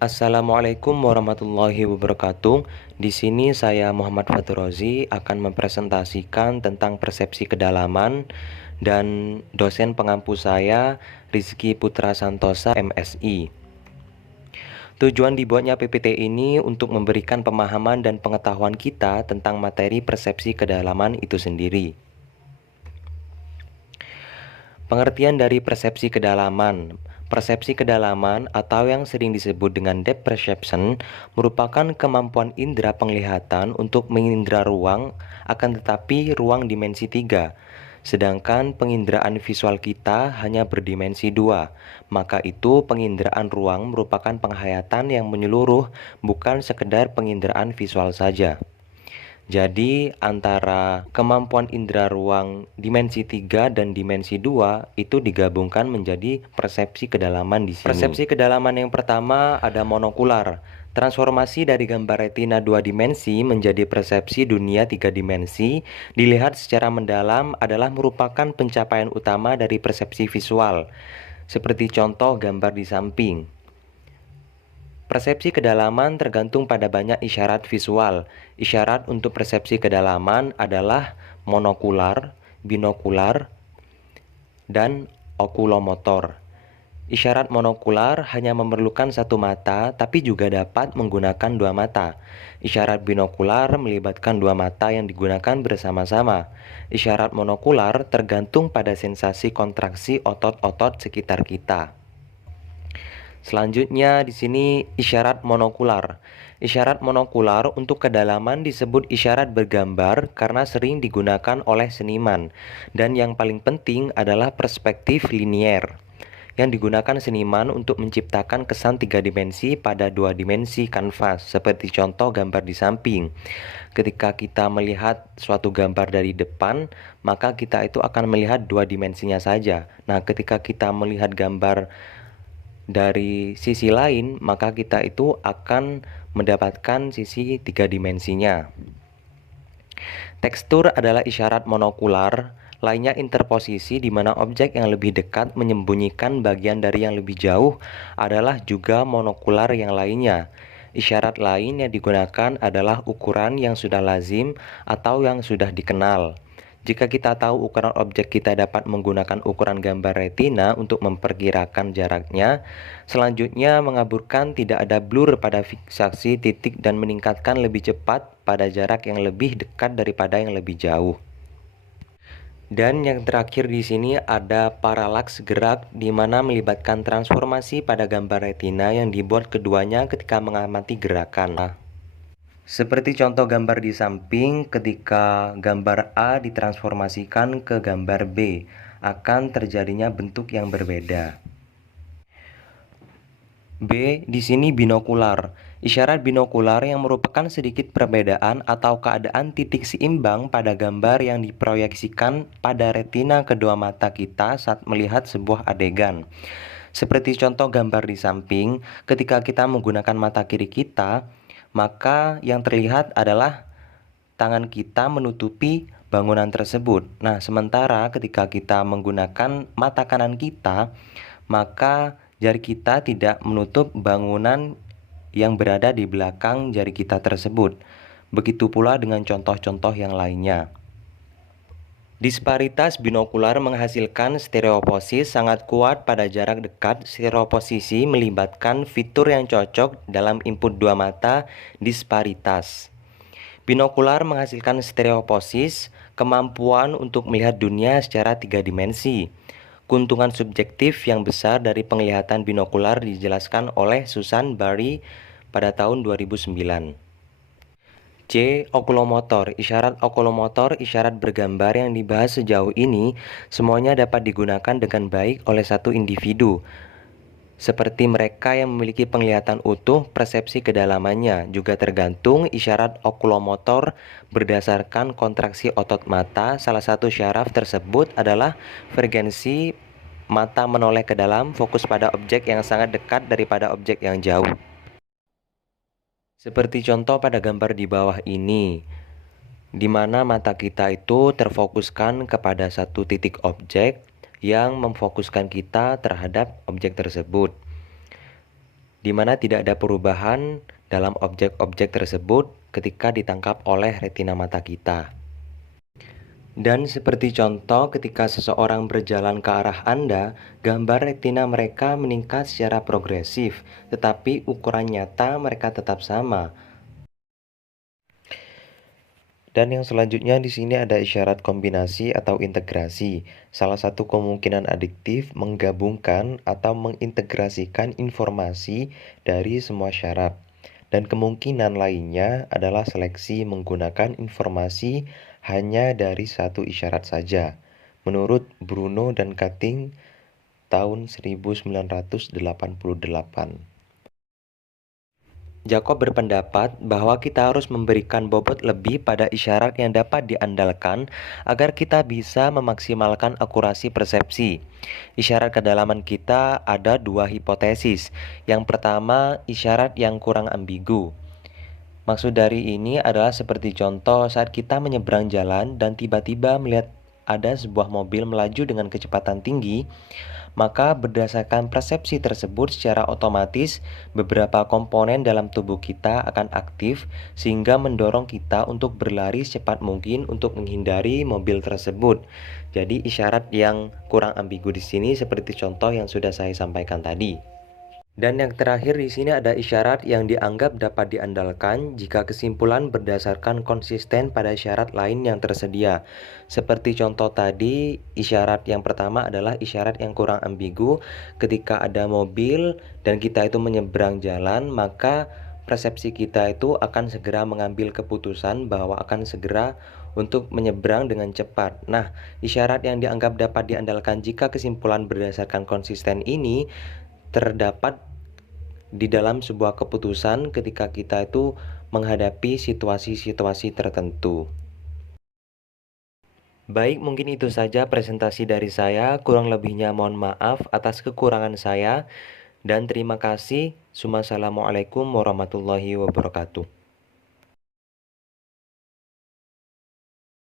Assalamualaikum warahmatullahi wabarakatuh. Di sini saya Muhammad Fatur Rozi akan mempresentasikan tentang persepsi kedalaman dan dosen pengampu saya Rizky Putra Santosa MSI. Tujuan dibuatnya PPT ini untuk memberikan pemahaman dan pengetahuan kita tentang materi persepsi kedalaman itu sendiri. Pengertian dari persepsi kedalaman. Persepsi kedalaman atau yang sering disebut dengan depth perception merupakan kemampuan indera penglihatan untuk mengindra ruang, akan tetapi ruang dimensi 3. Sedangkan penginderaan visual kita hanya berdimensi 2. Maka itu penginderaan ruang merupakan penghayatan yang menyeluruh, bukan sekedar penginderaan visual saja. Jadi antara kemampuan indera ruang dimensi 3 dan dimensi 2 itu digabungkan menjadi persepsi kedalaman di sini. Persepsi kedalaman yang pertama ada monokular. Transformasi dari gambar retina 2 dimensi menjadi persepsi dunia 3 dimensi dilihat secara mendalam adalah merupakan pencapaian utama dari persepsi visual. Seperti contoh gambar di samping. Persepsi kedalaman tergantung pada banyak isyarat visual. Isyarat untuk persepsi kedalaman adalah monokular, binokular, dan okulomotor. Isyarat monokular hanya memerlukan satu mata, tapi juga dapat menggunakan dua mata. Isyarat binokular melibatkan dua mata yang digunakan bersama-sama. Isyarat monokular tergantung pada sensasi kontraksi otot-otot sekitar kita. Selanjutnya di sini isyarat monokular. Isyarat monokular untuk kedalaman disebut isyarat bergambar karena sering digunakan oleh seniman. Dan yang paling penting adalah perspektif linier yang digunakan seniman untuk menciptakan kesan 3 dimensi pada 2 dimensi kanvas, seperti contoh gambar di samping. Ketika kita melihat suatu gambar dari depan, maka kita itu akan melihat 2 dimensinya saja. Nah, ketika kita melihat gambar dari sisi lain, maka kita itu akan mendapatkan sisi 3 dimensinya. Tekstur adalah isyarat monokular, lainnya interposisi di mana objek yang lebih dekat menyembunyikan bagian dari yang lebih jauh adalah juga monokular yang lainnya. Isyarat lain yang digunakan adalah ukuran yang sudah lazim atau yang sudah dikenal. Jika kita tahu ukuran objek, kita dapat menggunakan ukuran gambar retina untuk memperkirakan jaraknya. Selanjutnya, mengaburkan tidak ada blur pada fiksasi titik dan meningkatkan lebih cepat pada jarak yang lebih dekat daripada yang lebih jauh. Dan yang terakhir di sini ada paralaks gerak, di mana melibatkan transformasi pada gambar retina yang dibuat keduanya ketika mengamati gerakan. Seperti contoh gambar di samping, ketika gambar A ditransformasikan ke gambar B, akan terjadinya bentuk yang berbeda. B di sini binokular. Isyarat binokular yang merupakan sedikit perbedaan atau keadaan titik seimbang pada gambar yang diproyeksikan pada retina kedua mata kita saat melihat sebuah adegan. Seperti contoh gambar di samping, ketika kita menggunakan mata kiri kita, maka yang terlihat adalah tangan kita menutupi bangunan tersebut. Nah, sementara ketika kita menggunakan mata kanan kita, maka jari kita tidak menutup bangunan yang berada di belakang jari kita tersebut. Begitu pula dengan contoh-contoh yang lainnya. Disparitas binokular menghasilkan stereoposis sangat kuat pada jarak dekat. Stereoposisi melibatkan fitur yang cocok dalam input dua mata, disparitas. Binokular menghasilkan stereoposis, kemampuan untuk melihat dunia secara 3 dimensi. Keuntungan subjektif yang besar dari penglihatan binokular dijelaskan oleh Susan Barry pada tahun 2009. C. Okulomotor. Isyarat okulomotor, isyarat bergambar yang dibahas sejauh ini, semuanya dapat digunakan dengan baik oleh satu individu. Seperti mereka yang memiliki penglihatan utuh, persepsi kedalamannya juga tergantung isyarat okulomotor berdasarkan kontraksi otot mata. Salah satu syaraf tersebut adalah frekuensi mata menoleh ke dalam, fokus pada objek yang sangat dekat daripada objek yang jauh. Seperti contoh pada gambar di bawah ini, di mana mata kita itu terfokuskan kepada satu titik objek yang memfokuskan kita terhadap objek tersebut. di mana tidak ada perubahan dalam objek-objek tersebut ketika ditangkap oleh retina mata kita. Dan seperti contoh ketika seseorang berjalan ke arah Anda, gambar retina mereka meningkat secara progresif, tetapi ukuran nyata mereka tetap sama. Dan yang selanjutnya di sini ada isyarat kombinasi atau integrasi. Salah satu kemungkinan adiktif menggabungkan atau mengintegrasikan informasi dari semua syarat. Dan kemungkinan lainnya adalah seleksi menggunakan informasi hanya dari satu isyarat saja. Menurut Bruno dan Kating tahun 1988. Jacob berpendapat bahwa kita harus memberikan bobot lebih pada isyarat yang dapat diandalkan agar kita bisa memaksimalkan akurasi persepsi. Isyarat kedalaman kita ada dua hipotesis. Yang pertama, isyarat yang kurang ambigu. Maksud dari ini adalah seperti contoh saat kita menyeberang jalan dan tiba-tiba melihat ada sebuah mobil melaju dengan kecepatan tinggi, maka berdasarkan persepsi tersebut secara otomatis beberapa komponen dalam tubuh kita akan aktif sehingga mendorong kita untuk berlari secepat mungkin untuk menghindari mobil tersebut. Jadi isyarat yang kurang ambigu di sini seperti contoh yang sudah saya sampaikan tadi. Dan yang terakhir di sini ada isyarat yang dianggap dapat diandalkan jika kesimpulan berdasarkan konsisten pada syarat lain yang tersedia. Seperti contoh tadi, isyarat yang pertama adalah isyarat yang kurang ambigu. Ketika ada mobil dan kita itu menyeberang jalan, maka persepsi kita itu akan segera mengambil keputusan bahwa akan segera untuk menyeberang dengan cepat. Nah, isyarat yang dianggap dapat diandalkan jika kesimpulan berdasarkan konsisten ini terdapat di dalam sebuah keputusan ketika kita itu menghadapi situasi-situasi tertentu. Baik, mungkin itu saja presentasi dari saya. Kurang lebihnya mohon maaf atas kekurangan saya. Dan terima kasih. Wassalamualaikum warahmatullahi wabarakatuh.